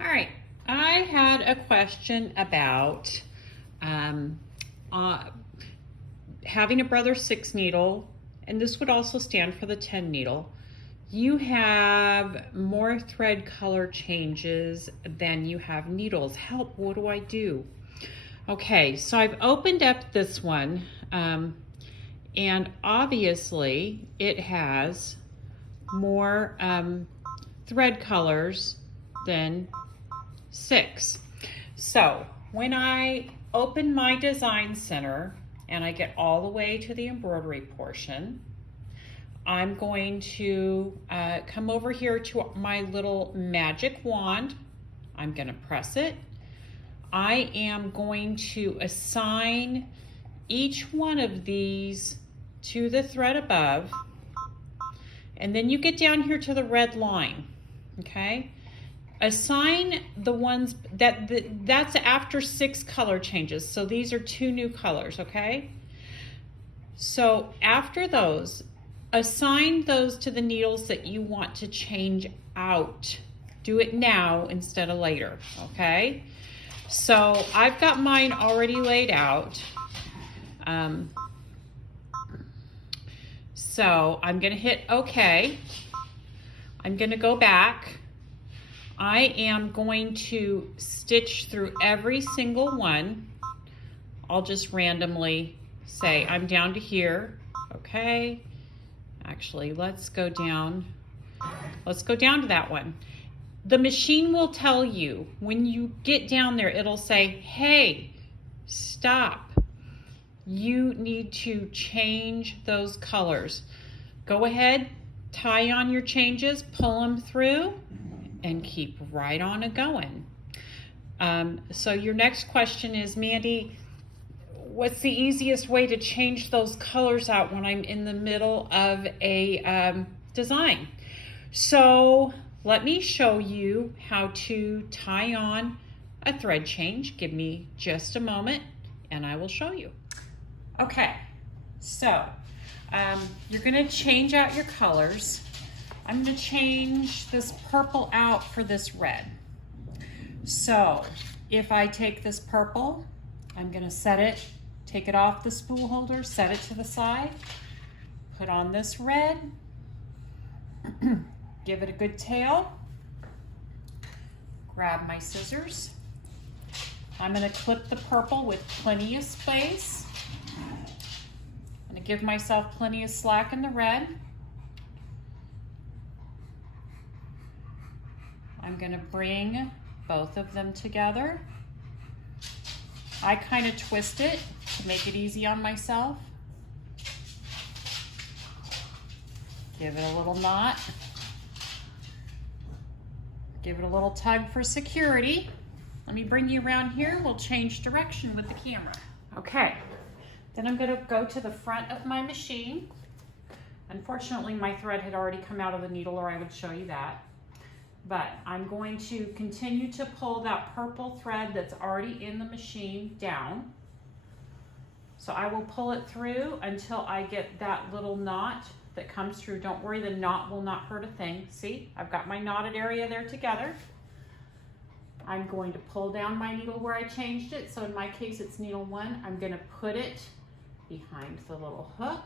All right, I had a question about uh, having a brother 6 needle, and this would also stand for the 10 needle. You have more thread color changes than you have needles. Help, what do I do? Okay, so I've opened up this one, and obviously it has more thread colors than 6. So when I open my design center and I get all the way to the embroidery portion, I'm going to come over here to my little magic wand. I'm going to press it. I am going to assign each one of these to the thread above, and then you get down here to the red line, okay? Assign the ones that's after 6 color changes. So these are 2 new colors, okay? So after those, assign those to the needles that you want to change out. Do it now instead of later, okay? So I've got mine already laid out. So I'm gonna hit OK. I'm gonna go back. I am going to stitch through every single one. I'll just randomly say I'm down to here, okay? Actually, let's go down to that one. The machine will tell you when you get down there, it'll say, hey, stop. You need to change those colors. Go ahead, tie on your changes, pull them through, and keep right on it going. So your next question is, Mandy, what's the easiest way to change those colors out when I'm in the middle of a design? So let me show you how to tie on a thread change. Give me just a moment and I will show you. Okay, so you're gonna change out your colors. I'm gonna change this purple out for this red. So if I take this purple, I'm gonna set it, take it off the spool holder, set it to the side, put on this red, give it a good tail, grab my scissors. I'm gonna clip the purple with plenty of space. I'm gonna give myself plenty of slack in the red. I'm gonna bring both of them together. I kind of twist it to make it easy on myself. Give it a little knot. Give it a little tug for security. Let me bring you around here. We'll change direction with the camera. Okay, then I'm gonna go to the front of my machine. Unfortunately, my thread had already come out of the needle, or I would show you that. But I'm going to continue to pull that purple thread that's already in the machine down. So I will pull it through until I get that little knot that comes through. Don't worry, the knot will not hurt a thing. See, I've got my knotted area there together. I'm going to pull down my needle where I changed it. So in my case, it's needle 1. I'm gonna put it behind the little hook,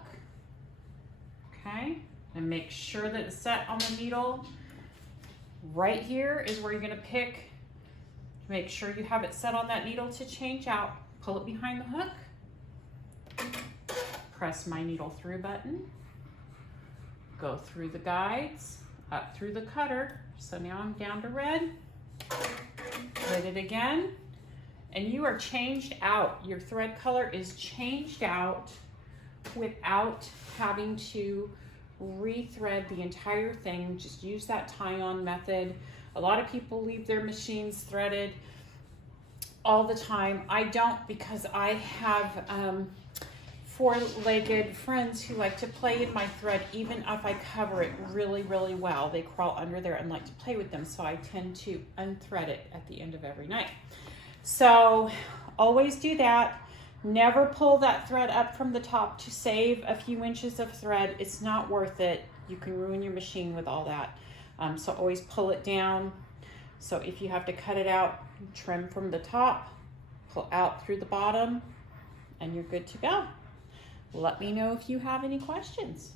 okay? And make sure that it's set on the needle. Right here is where you're gonna pick. Make sure you have it set on that needle to change out. Pull it behind the hook. Press my needle through button. Go through the guides, up through the cutter. So now I'm down to red. Hit it again. And you are changed out. Your thread color is changed out without having to rethread the entire thing. Just use that tie-on method. A lot of people leave their machines threaded all the time. I don't, because I have 4-legged friends who like to play in my thread even if I cover it really, really well. They crawl under there and like to play with them, so I tend to unthread it at the end of every night. So always do that. Never pull that thread up from the top to save a few inches of thread. It's not worth it. You can ruin your machine with all that. So always pull it down. So if you have to cut it out, trim from the top, pull out through the bottom, and you're good to go. Let me know if you have any questions.